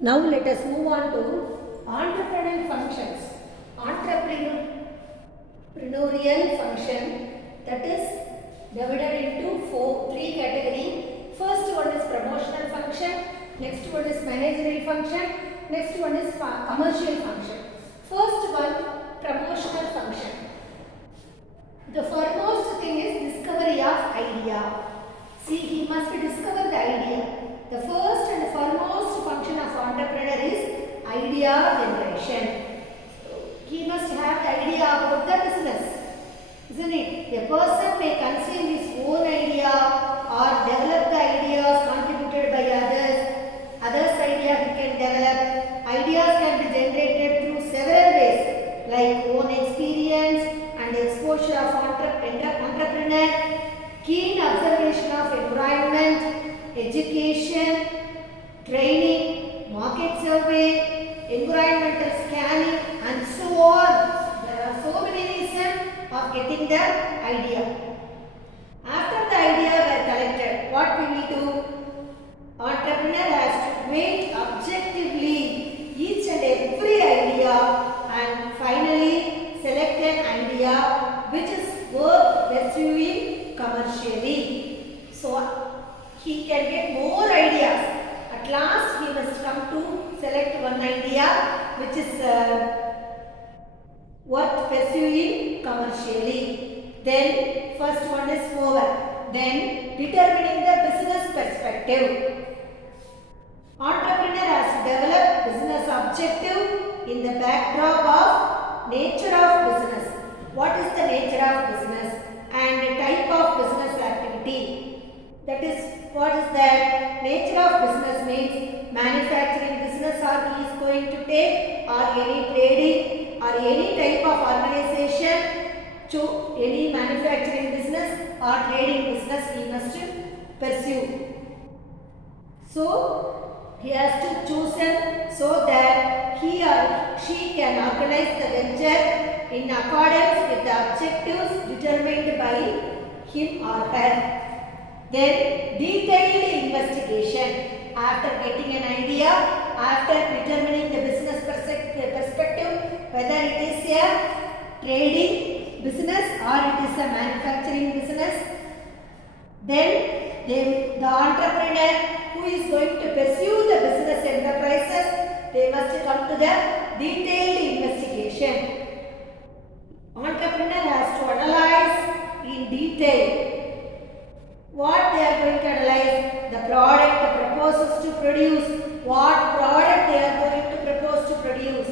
Now let us move on to entrepreneurial functions. Entrepreneurial function, that is divided into three categories. First one is promotional function, next one is managerial function, next one is commercial function. First one, promotional function. The foremost thing is discovery of idea. See, he must discover the idea. The first and foremost function of entrepreneur is idea generation. He must have the idea about the business, isn't it? A person may conceive his own idea or develop the ideas contributed by others. Others' idea he can develop. Ideas can be generated through several ways, like own experience and exposure of entrepreneur, keen observation of environment, education, training, market survey, environmental scanning, and so on. There are so many reasons of getting the idea. After the idea were collected, what we will do? Entrepreneur has to weigh objectively each and every idea and finally select an idea which is worth pursuing commercially. So he can get more ideas. At last he must come to select one idea which is worth pursuing commercially. Then first one is over. Then determining the business perspective. Entrepreneur has to develop business objective in the backdrop of nature of business. What is the nature of business and the type of business activity? That is, what is that? Nature of business means manufacturing business or he is going to take, or any trading or any type of organization to any manufacturing business or trading business he must pursue. So he has to choose him so that he or she can organize the venture in accordance with the objectives determined by him or her. Then detailed investigation. After getting an idea, after determining the business perspective, whether it is a trading business or it is a manufacturing business, then the entrepreneur who is going to pursue the business enterprises, they must come to the detailed investigation. Entrepreneur has to analyze in detail what they are going to analyze, the product proposes to produce, what product they are going to propose to produce.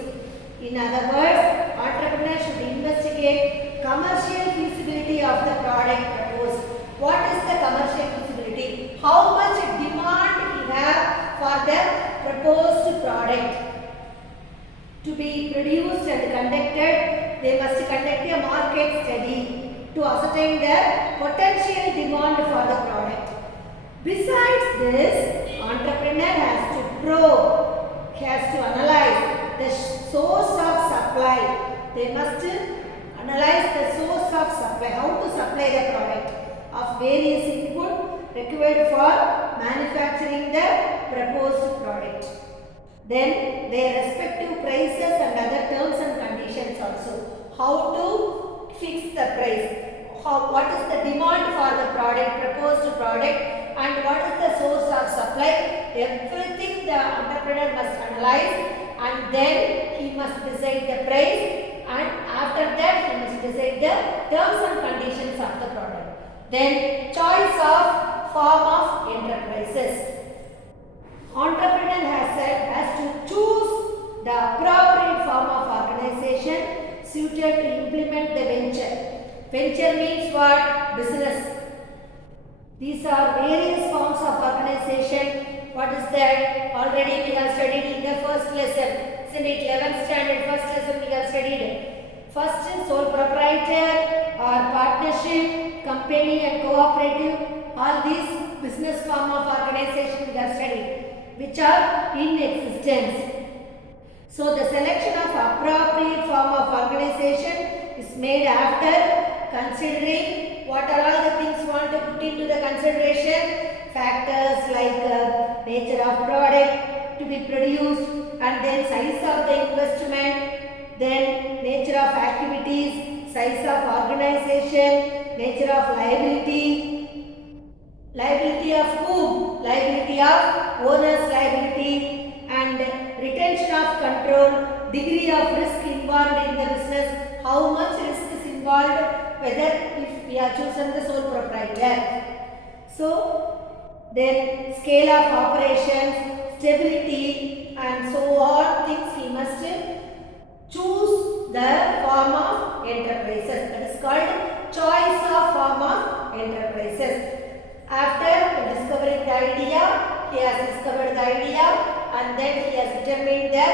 In other words, entrepreneur should investigate commercial feasibility of the product proposed. What is the commercial feasibility? How much demand he have for the proposed product to be produced and conducted? They must conduct a market study to ascertain the potential demand for the product. Besides this, entrepreneur has to probe, has to analyze the source of supply. They must analyze the source of supply, how to supply the product of various input required for manufacturing the proposed product. Then their respective prices and other terms and conditions also. How to fix the price, what is the demand for the product, proposed product, and what is the source of supply. Everything the entrepreneur must analyze, and then he must decide the price, and after that he must decide the terms and conditions of the product. Then choice of form of enterprises. Entrepreneur has to choose the appropriate form of organization suited to implement the venture. Venture means what? Business. These are various forms of organization. What is that? Already we have studied in the first lesson. Isn't it? 11th standard first lesson we have studied. First is sole proprietor or partnership, company and cooperative. All these business form of organization we have studied, which are in existence. So the selection of appropriate form of organization is made after considering what are all the things you want to put into the consideration. Factors like nature of product, to be produced, and then size of the investment, then nature of activities, size of organization, nature of liability, liability of whom? Liability of owner's liability, and retention of control, degree of risk involved in the business, how much risk is involved, whether if we are chosen the sole proprietor. So, then scale of operations, stability, and so on things we must choose the form of enterprises. That is called choice of form of enterprises. After discovering the idea, he has discovered the idea and then he has determined the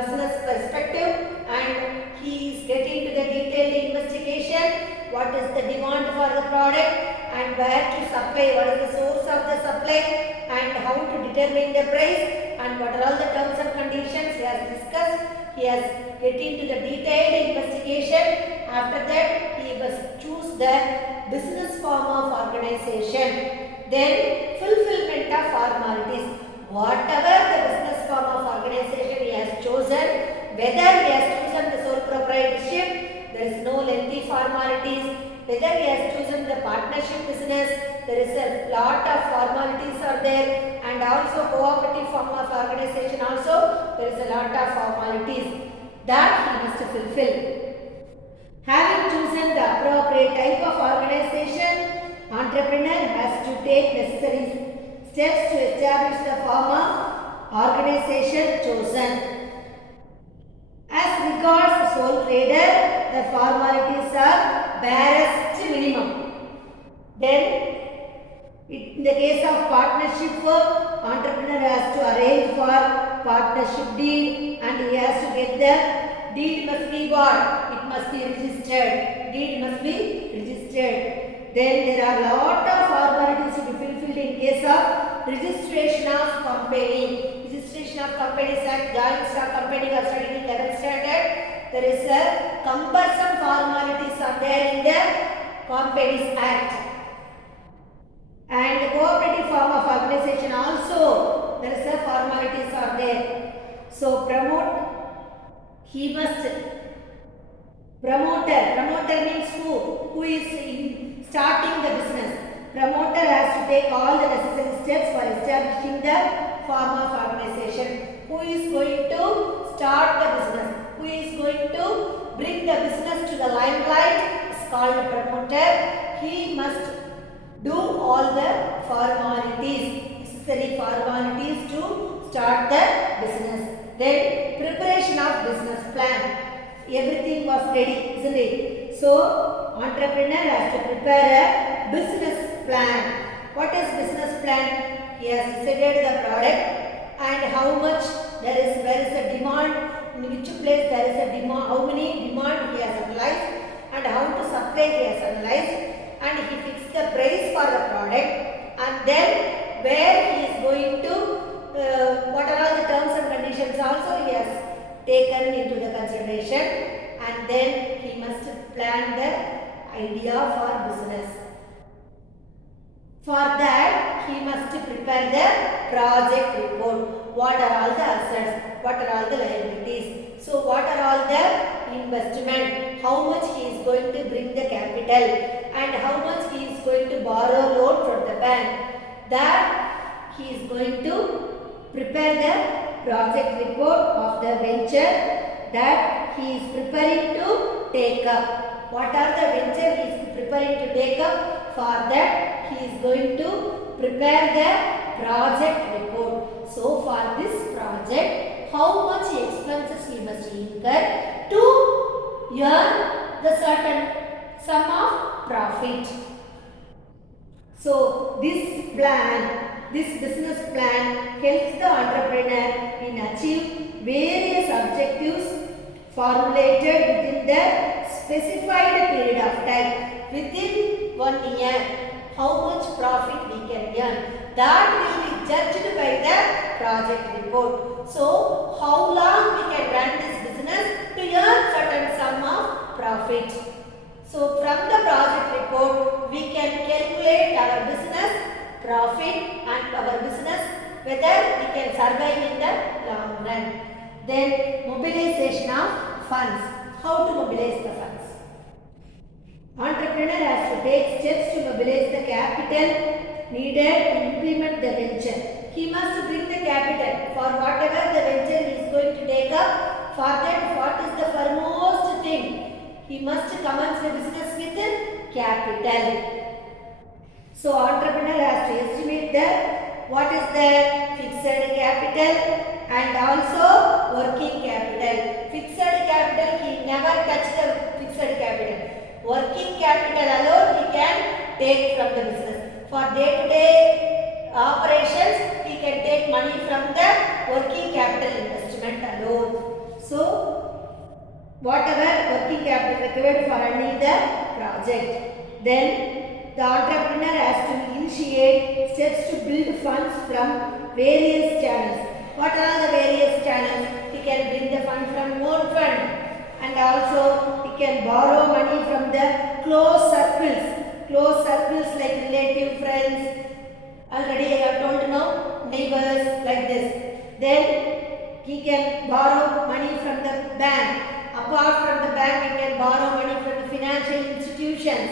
business perspective, and he is getting to the detailed investigation. What is the demand for the product and where to supply, what is the source of the supply and how to determine the price and what are all the terms and conditions he has discussed. He has get into the detailed investigation. After that he must choose the business form of organization. Then fulfillment of formalities. Whatever the business form of organization he has chosen, whether he has chosen the sole proprietorship, there is no lengthy formalities. Whether he has chosen the partnership business, there is a lot of formalities are there, and also cooperative form of organization also there is a lot of formalities that he must fulfill. Having chosen the appropriate type of organization, entrepreneur has to take necessary steps to establish the form of organization chosen. As regards the sole trader, the formalities are barest minimum. Then, in the case of partnership work, entrepreneur has to arrange for partnership deed, and he has to get the deed must be what? It must be registered. Deed must be registered. Then there are lot of formalities to be fulfilled in case of registration of company. Registration of Companies Act, Joint Stock Company was studied in 11th standard. There is a cumbersome formalities are there in the Companies Act. And the cooperative form of organization also there is a formalities are there. So he must promoter means who is starting the business. Promoter has to take all the necessary steps for establishing the form of organization. Who is going to start the business? Who is going to bring the business to the limelight is called a promoter. He must do all the formalities, necessary formalities to start the business. Then preparation of business plan. Everything was ready, isn't it? So entrepreneur has to prepare a business plan. What is business plan? He has decided the product and how much where is the demand, in which place there is a demand, how many demand he has analyzed, and how to supply he has analyzed, and he fixed the price for the product, and then where he is going to, what are all the terms and conditions also he has taken into the consideration, and then he must plan the idea for business. For that, he must prepare the project report. What are all the assets? What are all the liabilities? So, what are all the investment? How much he is going to bring the capital? And how much he is going to borrow loan from the bank? That he is going to prepare the project report of the venture that he is preparing to take up. What are the venture he is preparing to take up? For that, he is going to prepare the project report. So, for this project, how much expenses he must incur to earn the certain sum of profit. So, this business plan helps the entrepreneur in achieve various objectives formulated within the specified period of time. Within 1 year, how much profit we can earn. That will be judged by the project report. So, how long we can run this business to earn certain sum of profit. So, from the project report, we can calculate our business profit and our business whether we can survive in the long run. Then mobilization of funds. How to mobilize the funds? Entrepreneur has to take steps to mobilize the capital needed to implement the venture. He must bring the capital for whatever the venture he is going to take up. For that, what is the foremost thing? He must commence the business with capital. So entrepreneur has to estimate the what is the fixed capital and also working capital. Fixed capital, he never touch the fixed capital. Working capital alone he can take from the business. For day-to-day operations, he can take money from the working capital investment alone. So, whatever working capital required for running the project. Then, the entrepreneur has to initiate steps to build funds from various channels. What are the various channels? He can bring the fund from own fund and also he can borrow money from the close circles. Close circles like relative, friends, already I have told now, neighbors like this. Then he can borrow money from the bank. Apart from the bank, he can borrow money from the financial institutions.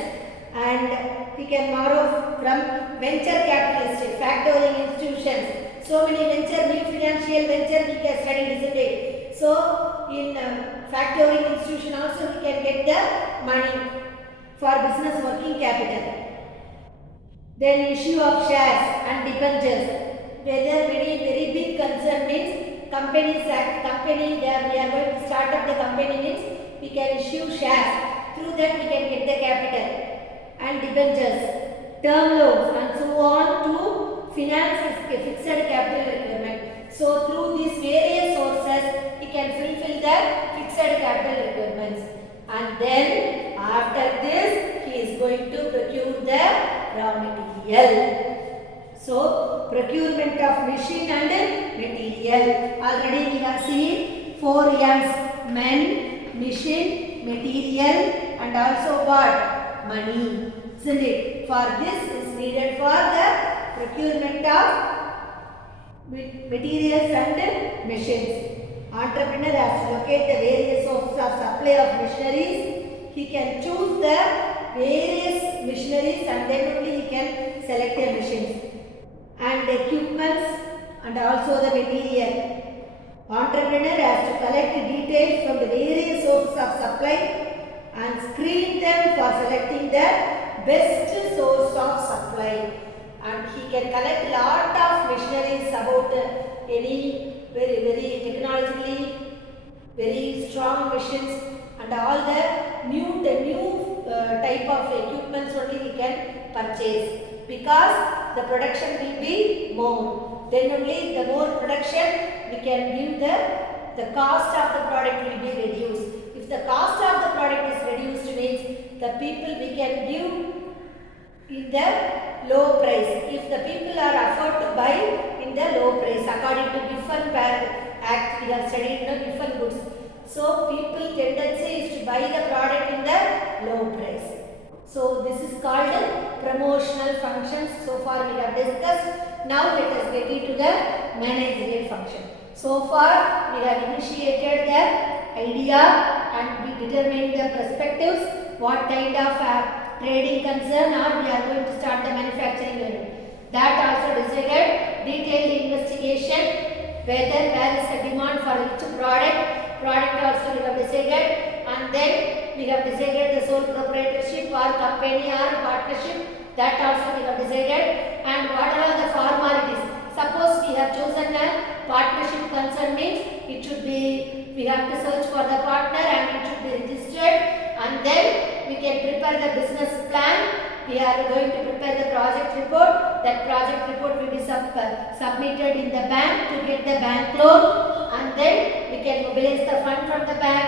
And he can borrow from venture capitalists, factoring institutions. So many venture, new financial venture we can study, isn't it? So in factoring institution also we can get the money for business working capital. Then issue of shares and debentures. Whether very big concern means we are going to start up the company means we can issue shares. Through that we can get the capital and debentures, term loans and so on to finance his fixed capital requirement. So through these various sources he can fulfill the fixed capital requirements. And then after this he is going to procure the raw material. So procurement of machine and material. Already we have seen 4 M's: men, machine, material and also what? Money. Isn't it? For this is needed for the procurement of materials and machines. Entrepreneur has to locate the various sources of supply of machineries. He can choose the various machineries and then only he can select the machines and equipments and also the material. Entrepreneur has to collect details from the various sources of supply and screen them for selecting the best source of supply. And he can collect lot of machineries about any very technologically very strong machines and all the new type of equipments only he can purchase, because the production will be more. Then only the more production we can give the cost of the product will be reduced. If the cost of the product is reduced means the people we can give in the low price. If the people are afford to buy in the low price according to Giffen Act, we have studied Giffen goods. So people tendency is to buy the product in the low price. So this is called promotional functions. So far we have discussed. Now let us get into the managerial function. So far we have initiated the idea and we determined the perspectives, what kind of trading concern or we are going to start the manufacturing unit. That also decided detailed investigation, whether there is a demand for which product also we have decided, and then we have decided the sole proprietorship or company or partnership, that also we have decided, and what are the formalities. Suppose we have chosen a partnership concern means it should be, we have to search for the partner and it should be registered, and then we can prepare the business plan. We are going to prepare the project report. That project report will be submitted in the bank to get the bank loan, and then we can mobilize the fund from the bank.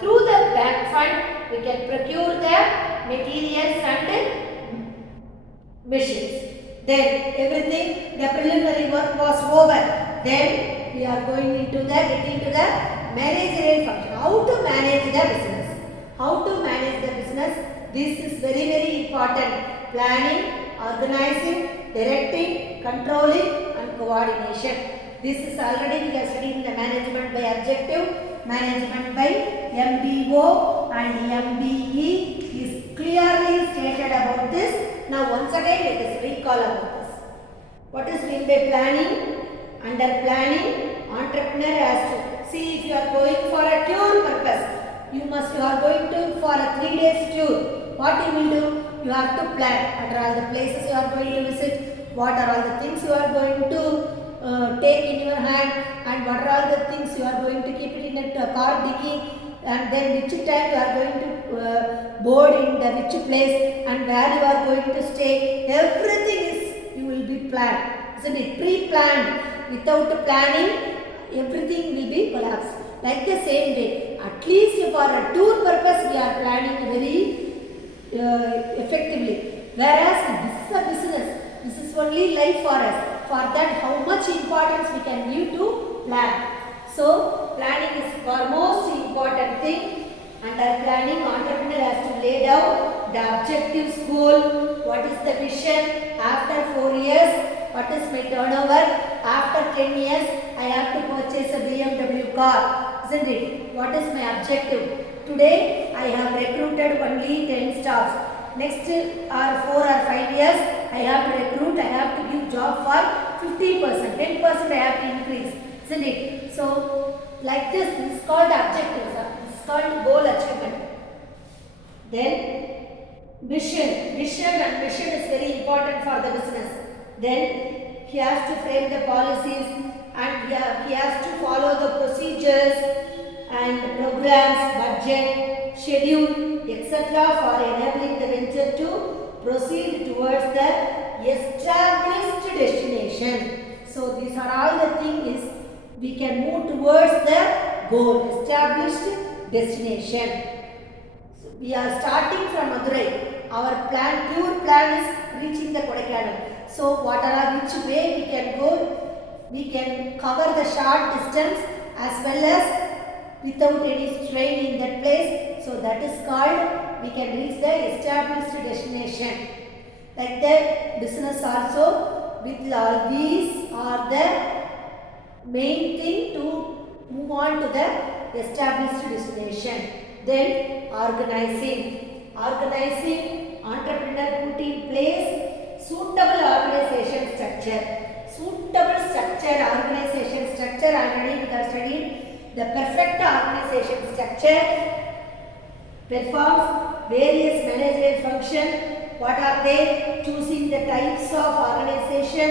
Through the bank fund, we can procure the materials and machines. Then everything, the preliminary work was over. Then we are going into the managerial function. How to manage the business? How to manage the business? This is very important. Planning, organizing, directing, controlling and coordination. This is already we are studying the management by objective, management by MBO and MBE is clearly stated about this. Now once again let us recall about this. What is meant by planning? Under planning, entrepreneur has to see if you are going for a tour purpose. You are going to for a 3 days tour. What you will do? You have to plan. What are all the places you are going to visit? What are all the things you are going to take in your hand? And what are all the things you are going to keep it in a car dicky? And then which time you are going to board in the which place and where you are going to stay. Everything is you will be planned. Isn't it? Pre-planned. Without planning, everything will be collapsed. Like the same way, at least for a tour purpose, we are planning very effectively. Whereas this is a business, this is only life for us. For that, how much importance we can give to plan. So, planning is the most important thing. Under planning, entrepreneur has to lay down the objectives, goal, what is the vision after 4 years, what is my turnover, after 10 years, I have to purchase a BMW car, isn't it? What is my objective? Today, I have recruited only 10 staffs. Next 4 or 5 years, I have to recruit, I have to give job for 50%, 10% I have to increase, isn't it? So, like this is called objectives, this is called goal achievement. Then, vision and mission is very important for the business. Then, he has to frame the policies and he has to follow the procedures and programs, budget, schedule, etc. for enabling the venture to proceed towards the established destination. So these are all the things we can move towards the goal, established destination. So we are starting from Madurai. Our plan, pure plan is reaching the Kodaikanal. So what are which way we can go? We can cover the short distance as well as without any strain in that place. So that is called, we can reach the established destination. Like the business also, with all these are the main thing to move on to the established destination. Then organizing, entrepreneur put in place suitable organization structure. Suitable structure, organization structure, already we have studied. The perfect organization structure performs various managerial functions. What are they? Choosing the types of organization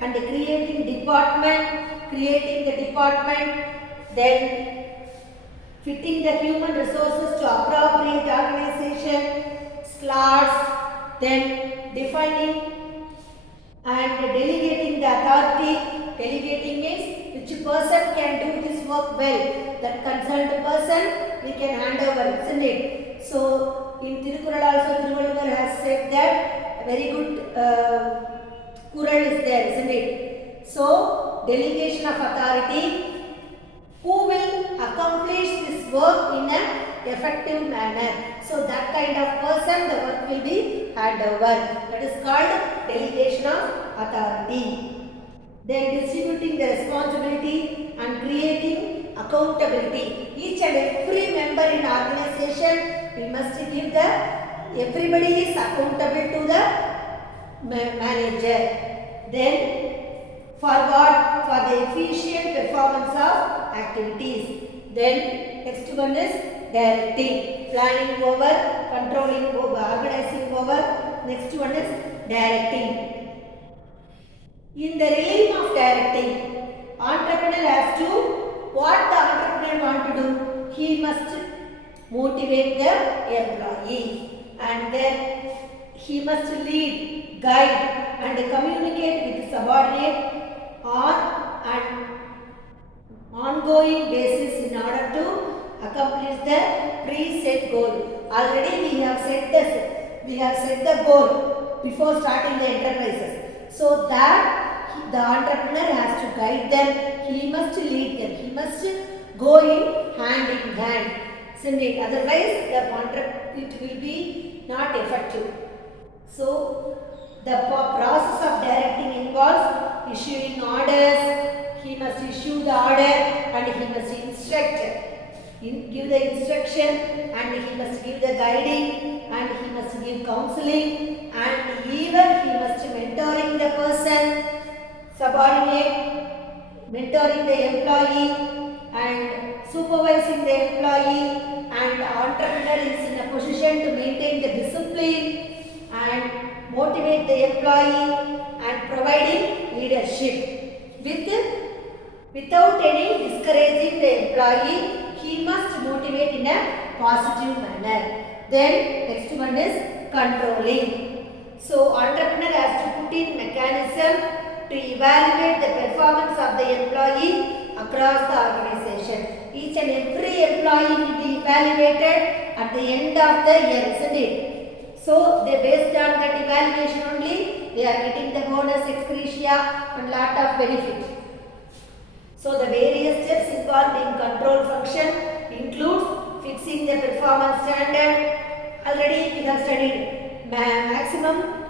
and creating the department, then fitting the human resources to appropriate organization, slots, then defining and delegating the authority. Delegating means which person can do this work well. That concerned person we can hand over, isn't it? So in Tirukural also Thiruvalluvar has said that a very good Kural is there, isn't it? So delegation of authority. Who will accomplish this work in an effective manner? So that kind of person the work will be handed over. That is called delegation of authority. Then distributing the responsibility and creating accountability. Each and every member in organization, we must give everybody is accountable to the manager. Then for what? For the efficient performance of activities. Then next one is directing. Planning over, controlling over, organizing over. Next one is directing. In the realm of directing, entrepreneur has to, what the entrepreneur want to do? He must motivate the employee and then he must lead, guide and communicate with subordinate on an ongoing basis in order to accomplish the preset goal. Already we have set the goal before starting the enterprises. So that the entrepreneur has to guide them, he must lead them, he must go in hand, isn't it? Otherwise it will be not effective. So the process of directing involves issuing orders, he must issue the order and he must instruct, give the instruction, and he must give the guiding, and he must give counseling, and even he must mentoring the person, subordinate, mentoring the employee and supervising the employee, and entrepreneur is in a position to maintain the discipline and motivate the employee and providing leadership without any discouraging the employee. He must motivate in a positive manner. Then next one is controlling. So entrepreneur has to put in mechanism to evaluate the performance of the employee across the organization. Each and every employee will be evaluated at the end of the year, isn't it? So they based on that evaluation only, they are getting the bonus, ex gratia and lot of benefit. So the various steps involved in control function includes fixing the performance standard. Already we have studied maximum,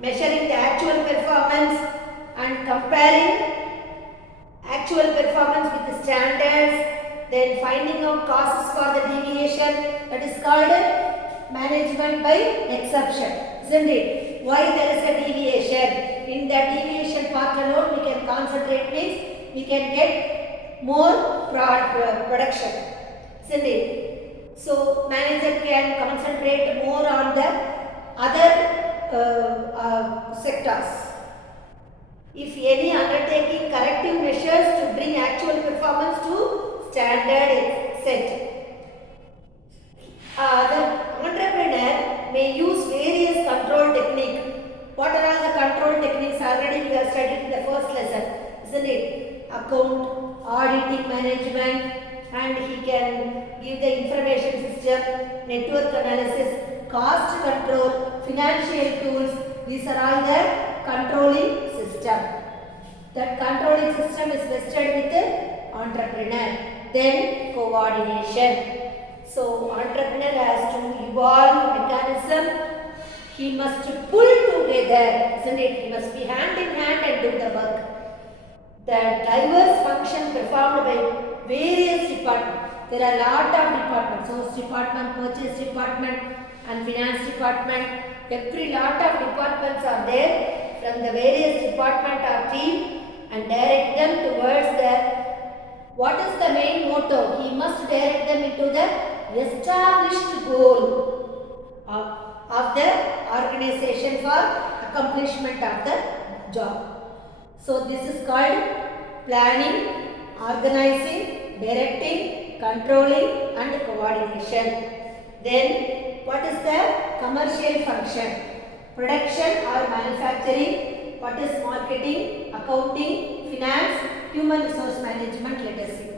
measuring the actual performance and comparing actual performance with the standards, then finding out causes for the deviation, that is called management by exception, isn't it? Why there is a deviation? In that deviation part alone we can concentrate, means we can get more production, isn't it? So manager can concentrate more on the other sectors. If any undertaking corrective measures to bring actual performance to standard set. The entrepreneur may use various control techniques. What are all the control techniques? Already we have studied in the first lesson, isn't it? Account, auditing, management, and he can give the information system, network analysis, cost control, financial tools. These are all the controlling system. That controlling system is vested with the entrepreneur. Then coordination. So entrepreneur has to evolve mechanism. He must pull together, isn't it? He must be hand in hand and do the work. The diverse function performed by various departments. There are a lot of departments. Source department, purchase department, and finance department. Every lot of departments are there from the various department or team, and direct them towards the, what is the main motto? He must direct them into the established goal of the organization for accomplishment of the job. So this is called planning, organizing, directing, controlling and coordination. Then what is the commercial function? Production or manufacturing. What is marketing, accounting, finance, human resource management, let us see.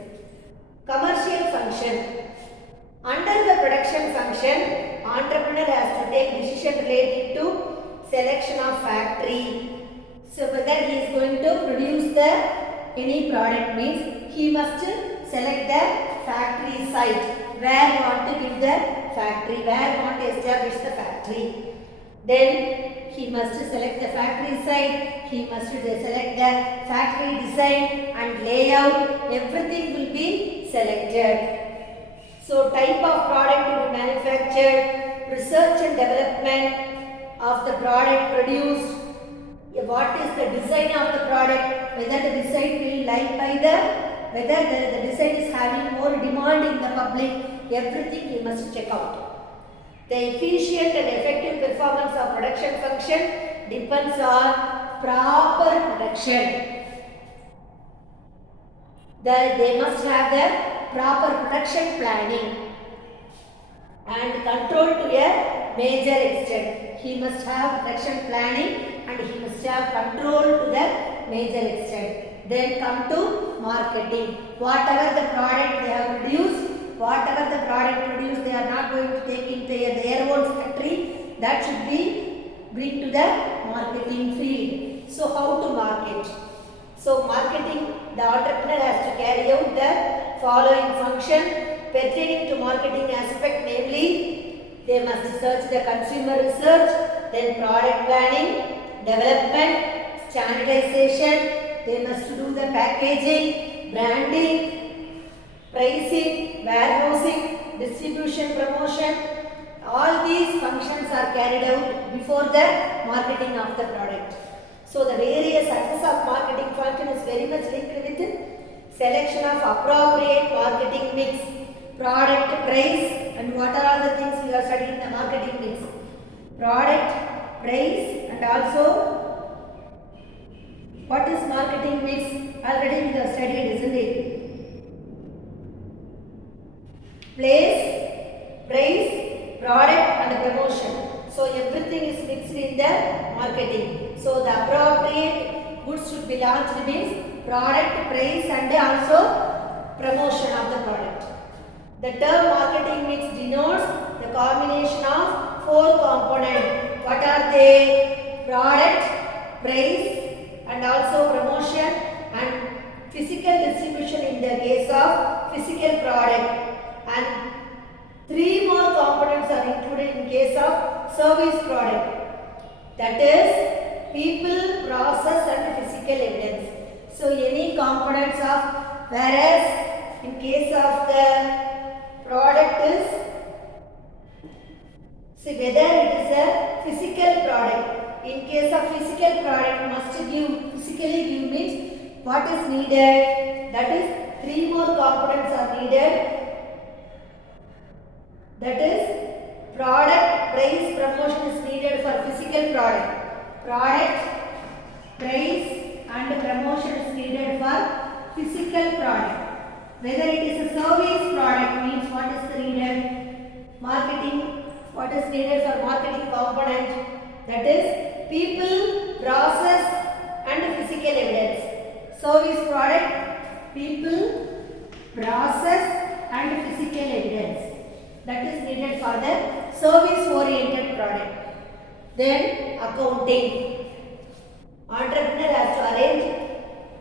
Commercial function. Under the production function, entrepreneur has to take decision related to selection of factory. So whether he is going to produce the any product, means he must select the factory site, where you want to give the factory, where you want to establish the factory. Then he must select the factory site, he must select the factory design and layout, everything will be selected. So type of product to be manufactured, research and development of the product produced, what is the design of the product, whether the design will like by whether the design is having more demand in the public, everything he must check out. The efficient and effective performance of production function depends on proper production. They must have the proper production planning and control to a major extent. He must have production planning and he must have control to the major extent. Then come to marketing. Whatever the product they have produced, they are not going to take into their own factory, that should be bring to the marketing field. So how to market? So marketing, the entrepreneur has to carry out the following function pertaining to marketing aspect, namely they must research the consumer research, then product planning, development, standardization, they must do the packaging, branding, pricing, warehousing, distribution, promotion. All these functions are carried out before the marketing of the product. So the various success of marketing function is very much linked with selection of appropriate marketing mix, product, price, and what are all the things we are studying in the marketing mix. Product, price, and also what is marketing mix? Already we have studied, isn't it? Place, price, product and promotion. So everything is mixed in the marketing. So the appropriate goods should be launched means product, price and also promotion of the product. The term marketing mix denotes the combination of four components. What are they? Product, price and also promotion and physical distribution in the case of physical product. And three more components are included in case of service product. That is people, process and physical evidence. So any components of, whereas in case of the product is, see whether it is a physical product. In case of physical product must give, physically give means what is needed, that is three more components are needed. That is product, price, promotion is needed for physical product. Product, price and promotion is needed for physical product. Whether it is a service product means what is the needed? Marketing, what is needed for marketing component? That is people, process and physical evidence. Service product, people, process and physical evidence. That is needed for the service oriented product. Then accounting. Entrepreneur has to arrange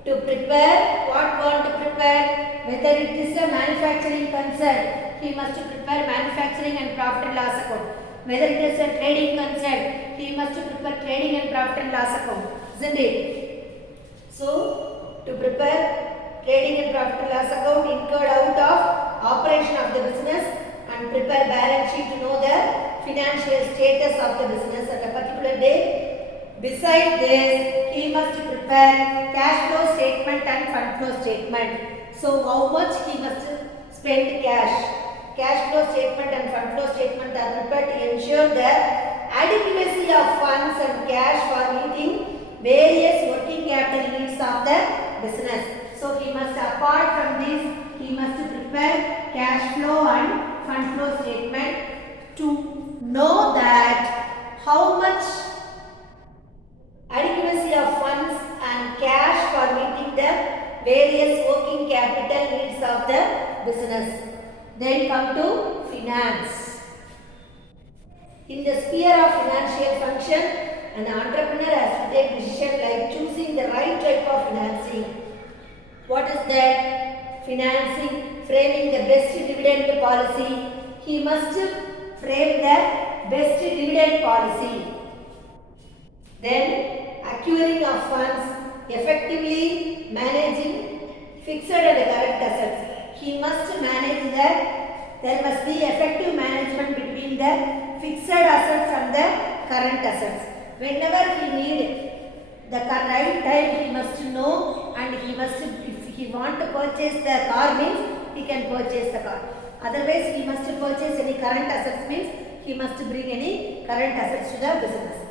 to prepare what want to prepare. Whether it is a manufacturing concern, he must prepare manufacturing and profit and loss account. Whether it is a trading concern, he must prepare trading and profit and loss account. Isn't it? So, to prepare trading and profit and loss account incurred out of operation of the business and prepare balance sheet to know the financial status of the business at a particular day. Besides this, he must prepare cash flow statement and fund flow statement. So, how much he must spend cash. Cash flow statement and fund flow statement are prepared to ensure the adequacy of funds and cash for meeting various working capital needs of the business. So, he must, apart from this, he must prepare cash flow and fund flow statement to know that how much adequacy of funds and cash for meeting the various working capital needs of the business. Then come to finance. In the sphere of financial function, an entrepreneur has to take decision like choosing the right type of financing. What is that? Financing, framing the best dividend policy. He must frame the best dividend policy. Then acquiring of funds, effectively managing fixed and current assets. He must manage that. There must be effective management between the fixed assets and the current assets. Whenever he need the right time, he must know, and he must, if he want to purchase the car means he can purchase the car. Otherwise, he must purchase any current assets means he must bring any current assets to the business.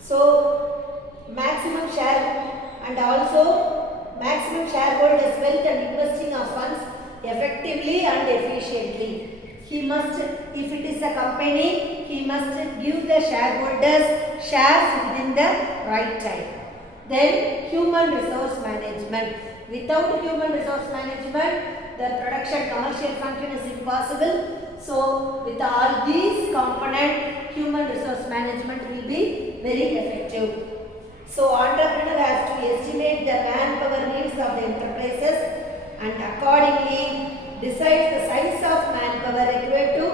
So, maximum share and also maximum shareholders' wealth and investing of funds effectively and efficiently. He must, if it is a company, he must give the shareholders shares within the right time. Then human resource management. Without human resource management, the production commercial function is impossible. So, with all these components, human resource management will be very effective. So, entrepreneur has to estimate the manpower needs of the enterprises and accordingly decides the size of manpower required to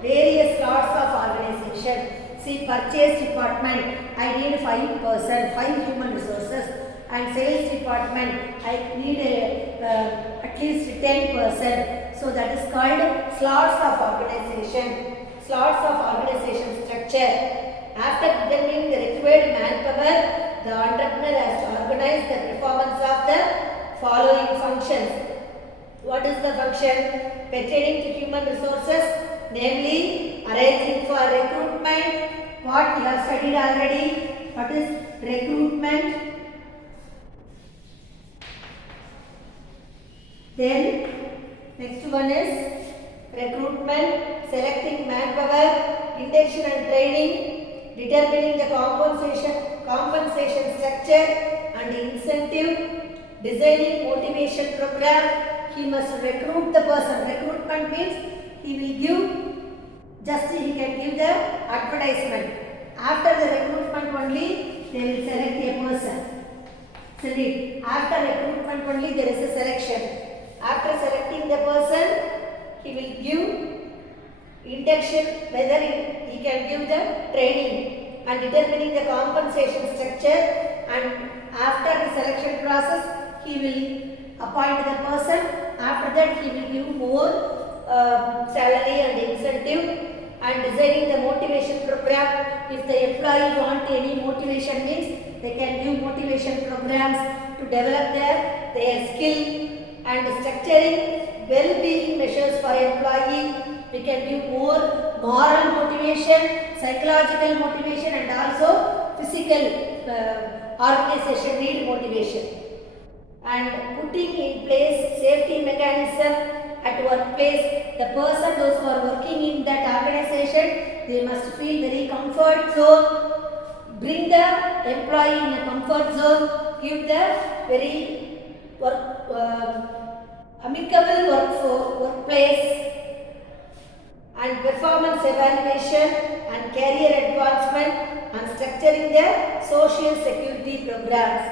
various lots of organization. See, purchase department, I need 5%, 5 human resources, and sales department, I need at least 10%. So that is called slots of organization. Slots of organization structure. After determining the required manpower, the entrepreneur has to organize the performance of the following functions. What is the function? Pertaining to human resources, namely arranging for recruitment. What we have studied already. What is recruitment? Then next one is recruitment, selecting manpower, induction and training, determining the compensation structure and incentive, designing motivation program. He must recruit the person. Recruitment means he will he can give the advertisement. After the recruitment only, they will select a person. After recruitment only, there is a selection. After selecting the person, he will give induction, whether he can give the training, and determining the compensation structure, and after the selection process, he will appoint the person. After that, he will give more salary and incentive, and designing the motivation program. If the employee want any motivation means, they can give motivation programs to develop their skill, and structuring well-being measures for employee. We can give more moral motivation, psychological motivation, and also physical organization need motivation. And putting in place safety mechanism at workplace. The person, those who are working in that organization, they must feel very comfort zone. Bring the employee in a comfort zone. Give the very amicable workplace, and performance evaluation and career advancement, and structuring the social security programs,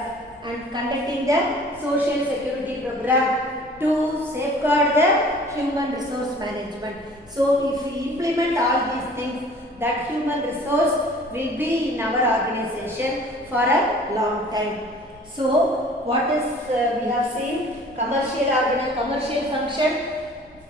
and conducting the social security program to safeguard the human resource management. So if we implement all these things, that human resource will be in our organization for a long time. So what is we have seen commercial function.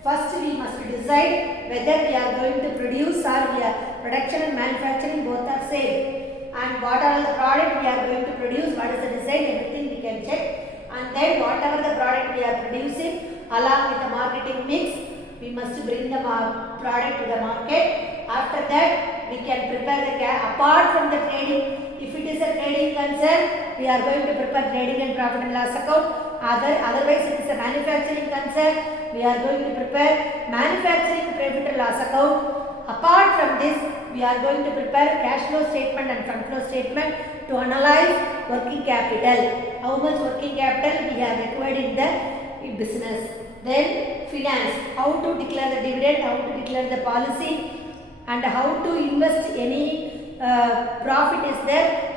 First we must decide whether we are going to produce or we are production and manufacturing both are same, and what are the product we are going to produce, what is the design, everything we can check, and then whatever the product we are producing along with the marketing mix, we must bring the product to the market. After that we can prepare the apart from the trading. If it is a trading concern, we are going to prepare trading and profit and loss account. Otherwise, if it is a manufacturing concern, we are going to prepare manufacturing profit and loss account. Apart from this, we are going to prepare cash flow statement and fund flow statement to analyze working capital. How much working capital we have required in the business. Then finance, how to declare the dividend, how to declare the policy, and how to invest any profit is there,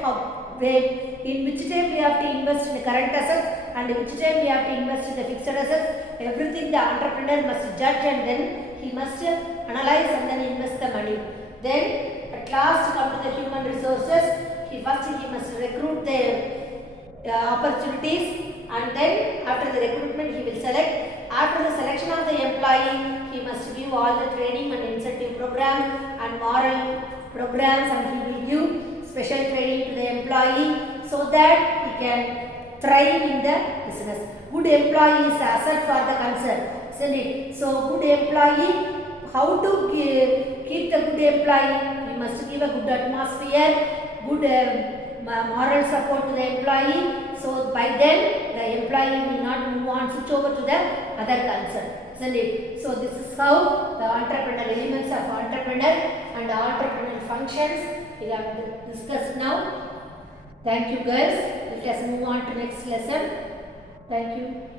in which time we have to invest in the current assets and which time we have to invest in the fixed assets. Everything the entrepreneur must judge, and then he must analyze and then invest the money. Then at last come to the human resources. He must recruit the opportunities, and then after the recruitment he will select. After the selection of the employee, he must give all the training and incentive programs and moral programs, and he will give special training to the employee so that he can thrive in the business. Good employee is asset for the concern, isn't it? So good employee, how to keep the good employee? We must give a good atmosphere, good moral support to the employee. So by then the employee will not move on, switch over to the other concern, isn't it? So this is how the entrepreneurial elements of entrepreneur and entrepreneurial functions we have discussed now. Thank you guys. Let us move on to next lesson. Thank you.